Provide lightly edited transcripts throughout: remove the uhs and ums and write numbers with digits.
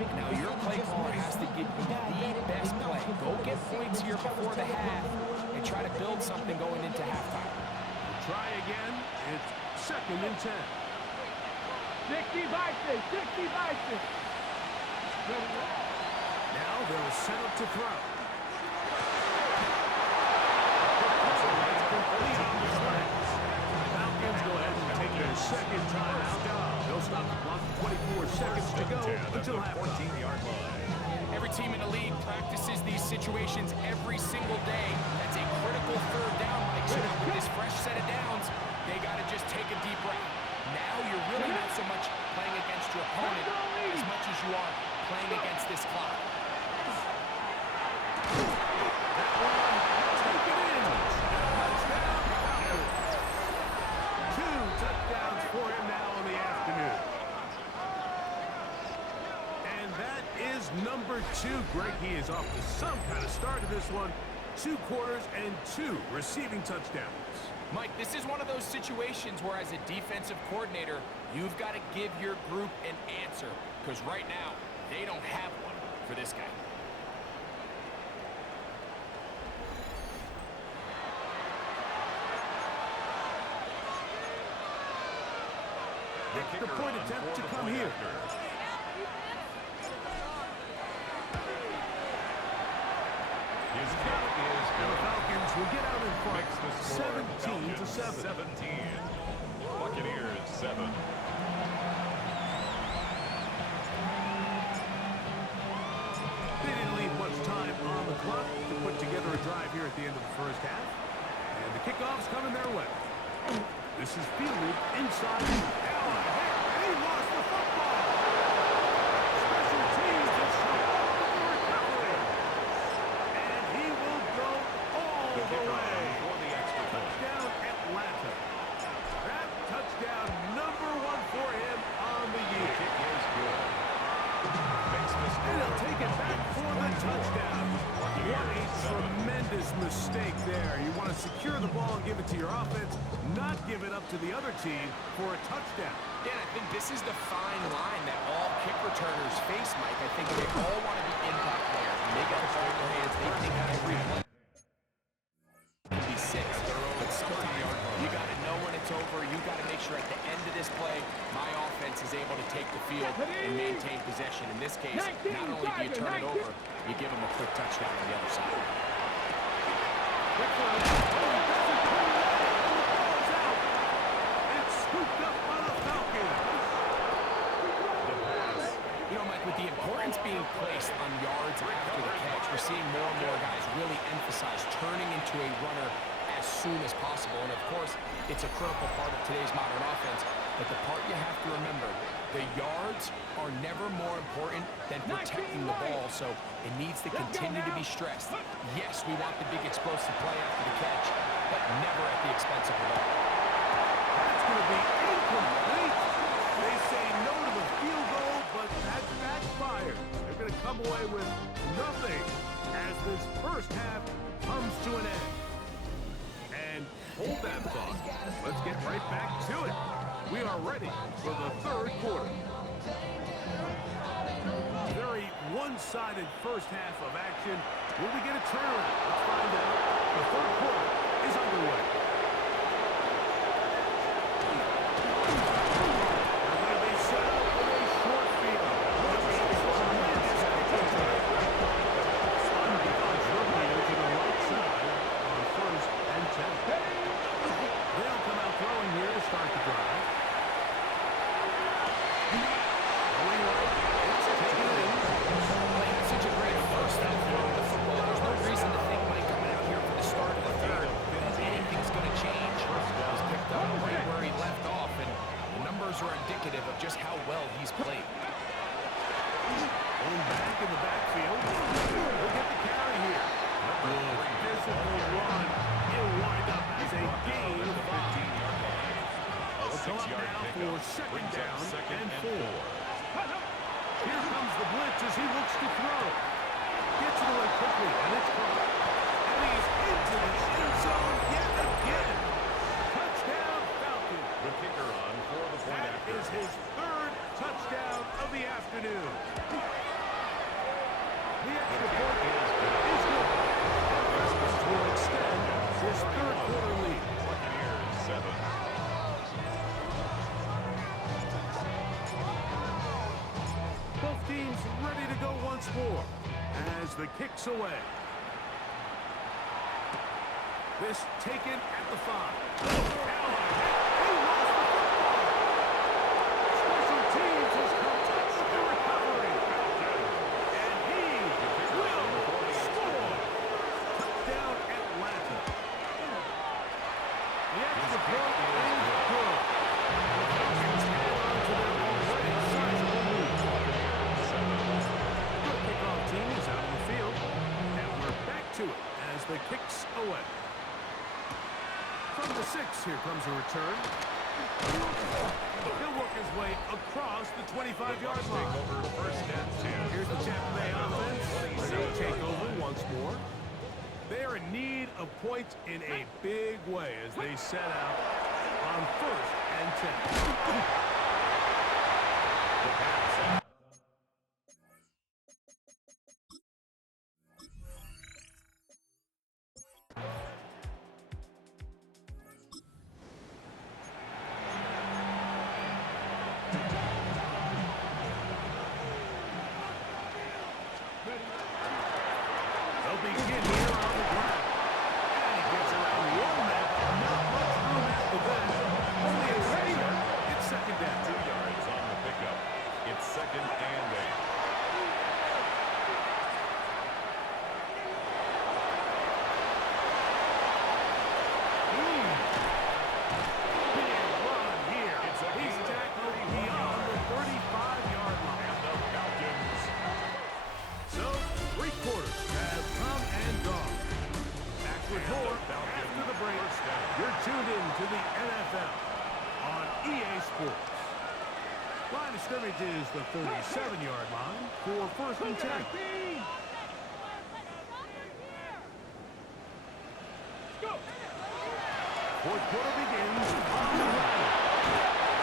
Now your play caller has to give you the best play. Go get points here before the half and try to build something going into halftime. We'll try again. It's 2nd and 10. 60 Vikings, 60 Vikings. Now they'll set up to throw. Falcons go ahead and take their 2nd timeout. They'll stop the clock. 24 seconds to go until halftime. 14-yard line. Every team in the league practices these situations every single day. That's a critical 3rd down, Mike. So now with this fresh set of downs, they got to just take a deep breath. Now you're really not so much playing against your opponent as much as you are playing against this clock. That one, take it in. Touchdown, Falcons. 2 touchdowns for him now in the afternoon. And that is number 2. Greg, he is off to some kind of start to this one. 2 quarters and 2 receiving touchdowns. Mike, this is one of those situations where as a defensive coordinator, you've got to give your group an answer. Because right now, they don't have one for this guy. The point attempt to come here. His count is And the Falcons will get out in front, Makes the score 17-7. 17. Buccaneers 7. They didn't leave much time on the clock to put together a drive here at the end of the 1st half. And the kickoff's coming their way. This is fielded inside. Allen, and he lost the football. Special teams is the recovery. And he will go all The the kicker way. for the extra point. Touchdown, Atlanta. That touchdown, number 1 for him on the The year. kick is good. Makes the And score he'll take it back for the touchdown. What a tremendous mistake there. You want to secure the ball and give it to your offense, not give it up to the other team for a touchdown. Yeah, I think this is the fine line that all kick returners face, Mike. I think they all want to be impact players. When they get the ball in their hands, they think every play can be 6. But sometimes you got to know when it's over. You got to make sure at the end of this play, my offense is able to take the field and maintain possession. In this case, not only do you turn it over, you give them a quick touchdown on the other side. It's scooped up by the Falcons. You know, Mike, with the importance being placed on yards after the catch, we're seeing more and more guys really emphasize turning into a runner as soon as possible. And, of course, it's a critical part of today's modern offense. But the part you have to remember, the yards are never more important than protecting the ball, so it needs to continue to be stressed. Yes, we want the big explosive play after the catch, but never at the expense of the ball. That's going to be incomplete. They say no to the field goal, but that backfired. They're going to come away with nothing as this 1st half comes to an end. And hold that thought. Let's get right back to it. We are ready for the 3rd quarter. Very one-sided 1st half of action. Will we get a turnaround? Let's find out. The 3rd quarter is underway. They're going to be set up with a short field. Dribbling to the right side on 1st and 10. They'll come out throwing here to start the drive. Such a great first half of the football. There's no reason to think Mike coming out here for the start of the 3rd that anything's going to change. He's picked up right where he left off, and the numbers are indicative of just how well he's played. Going back in the backfield. We'll get the carry here. Good physical run. It'll wind up as a gain of 5. We'll come up now for 2nd down and 4. Here comes the blitz as he looks to throw. Gets it away quickly, and it's caught. And he's into the end zone yet again. Touchdown, Falcons. The kicker on for the point That after. is his 3rd touchdown of the afternoon. The extra point is good. And Falcons will extend this third quarter lead. Buccaneers 7. Both teams ready to go once more as the kick's away. This taken at the 5. He lost the football. Special teams has come touch the recovery. And he will score. Touchdown Atlanta. The extra point is good. The Falcons add on to their already sizable lead. Good kickoff team is out on the field. And we're back to it as the kick's away. From the 6, here comes a return. He'll work his way across the 25-yard line. Over first and 10. Here's the Tampa Bay offense. Ready to take over once more. They are in need of points in a big way as they set out on first and 10. The pass. They'll begin here on the ground. And he gets around one man. Not much room after that. Only a second. It's second down. 2 yards on the pickup. It's second and 8. Big run here. He's tackled beyond the 35-yard line. And the Falcons. So, 3 quarters have come and gone. Back with more after the break. You're tuned in to the NFL on EA Sports. Line of scrimmage is the 37-yard line for first and 10. Fourth quarter begins on the ground.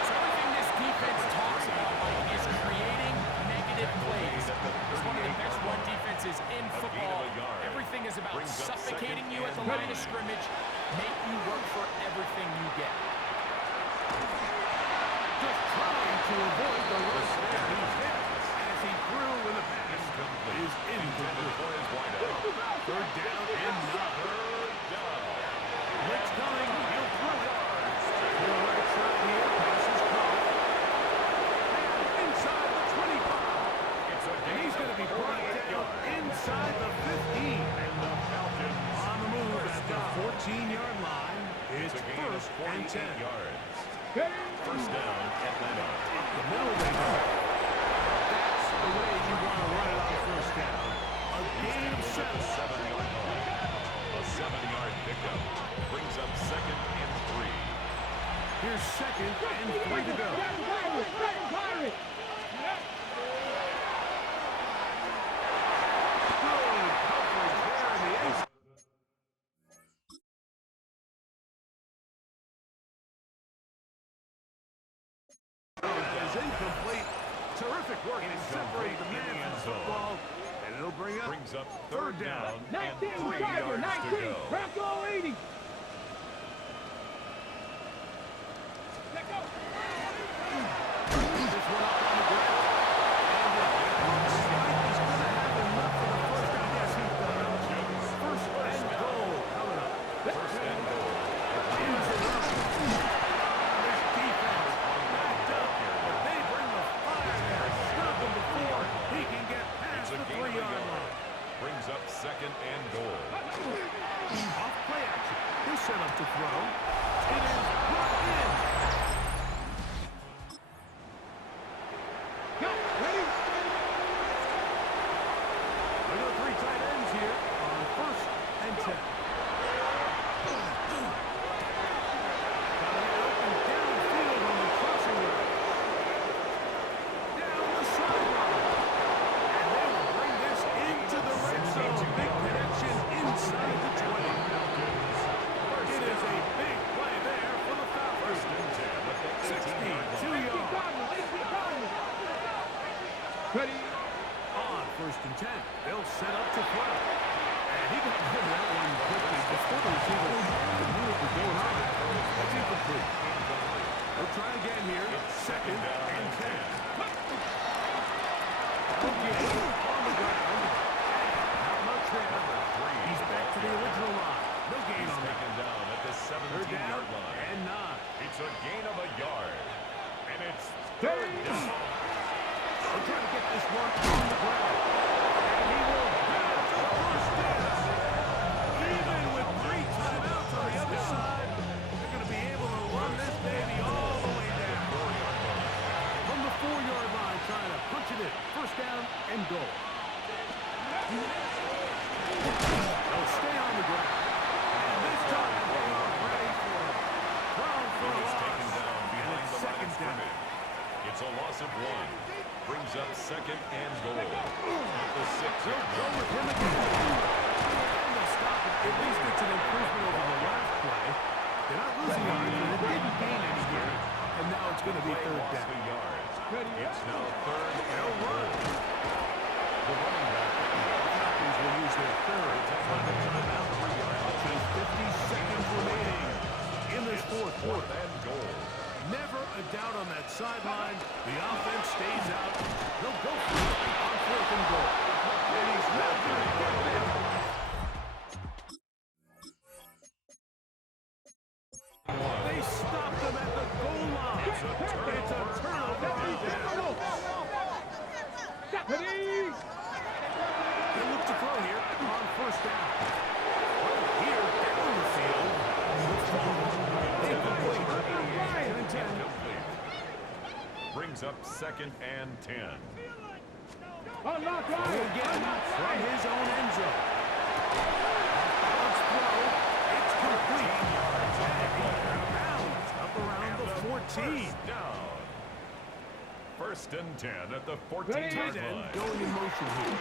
So everything this defense talks about, Mike, is creating negative plays. It's one of the best run defenses in football. Everything is about suffocating you at the line of scrimmage, make you work for everything you get. Just trying to avoid the rush there. He's hit as he threw with a pass. Is incomplete. Third down and 9. Blitz coming. He'll throw it. To the right side here. Pass is caught. And inside the 25. And he's going to be brought down inside the 15. And the Falcons On the move at the 14-yard line. It's a gain of first and 10. 48 yards. First down, Atlanta. Up the middle they go. That's the way you want to run it on first down. A gain of 7. 7-yard line. A 7-yard pickup brings up second and 3. Here's second and 3 to go. Good coverage there in the ace. Is incomplete. Terrific work to separate the man from the football. And it'll brings up third down and 19, 3 driver, yards to 19. go. Bronco 80. This one up on the ground. And it looks like he's going to have enough for the first down. Yes, he does. First and goal coming up. First and goal. Interruption. This defense backed up, but they bring the fire there. Stop him before he can get past It's a the gain of a 3-yard yard. line. Brings up second and goal. Off play action. He's set up to throw. It is brought in. Go, ready? Look at the 3 tight ends here on first and 10. Got it open downfield on the crossing route. Down the sideline. And they will bring this into the red zone. Big connection inside the 20. It is a big play there for the Falcons. 62 yards. Ready? On first and 10. They'll set up to throw. And he got rid of that one quickly before the receiver knew what was going on. That's incomplete. They'll try again here. Second and 10. Again, on the ground. Not much there. He's back to the original line. No gain on that. Taken down at the 17-yard line. And 9. It's a gain of a yard. And it's third down. They're trying to get this one on the ground. And he will get it to first down. Even with 3 timeouts on the other side, they're going to be able to run this baby all the way down. From the 4-yard line, trying to punch it in. First down and goal. They'll stay on the ground. And this time they are ready for it. Thrown for a He's loss. taken down behind the line of Second down. scrimmage. It's a loss of 1. Brings up second and goal. At the 6-yard Go line. with him again. And they'll stop it. At least it's an improvement over the last play. They're not losing yards, and it didn't gain any here. And now it's going to be third Lost down. the yards. It's now third and goal. The running back. Falcons will use their third timeout. With 50 seconds remaining in this fourth quarter. Fourth and goal. Never a doubt on that sideline. The offense stays out. They'll go for it on fourth and goal. And he's not going to get there. They stopped him at the goal line. It's a turnover. Deputy! They look to throw here on first down. Here, down the field. Incomplete. Brings up second and 10. Unlock Throw right! again from his own end zone. Off-balance throw. It's complete. Up around the 14. Down. First and 10 at the 14-yard Tight end line. going in motion here.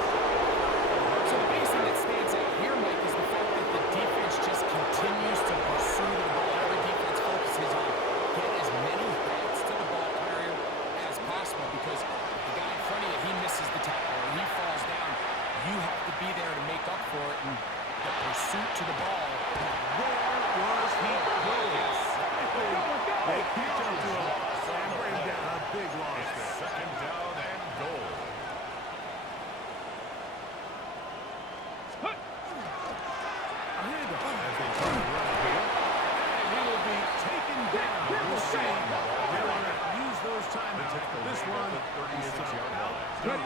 So the biggest thing that stands out here, Mike, is the fact that the defense just continues to pursue the ball. Every defense focuses on get as many hits to the ball carrier as possible because if the guy in front of you, he misses the tackle or he falls down, you have to be there to make up for it. And the pursuit to the ball. Where was he going? They catch up to him and bring down a big loss there. Second down and goal. A handoff as they turn around here. And he will be taken down. We'll see. They want to use those timeouts. This one is about done.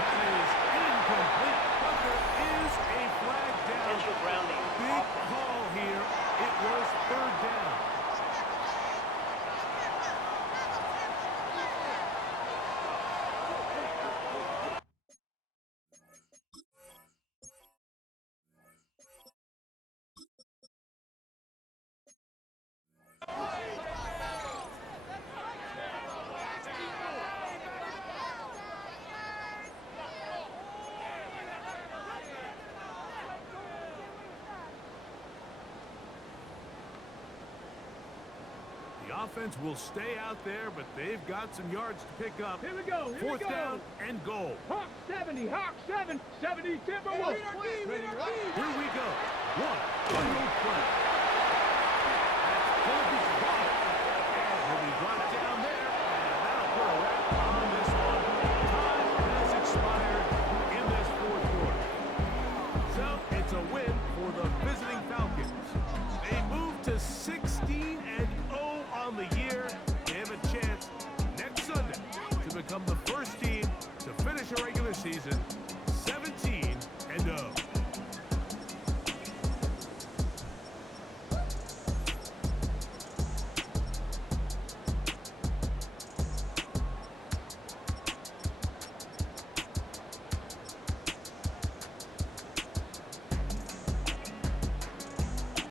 That is incomplete, but there is a flag down. Big call here. It was third down. The offense will stay out there, but they've got some yards to pick up. Here we go, here we Fourth go. down and goal. Hawk 70, Hawk 7, 70 Timberwolves. Here we go. One road play.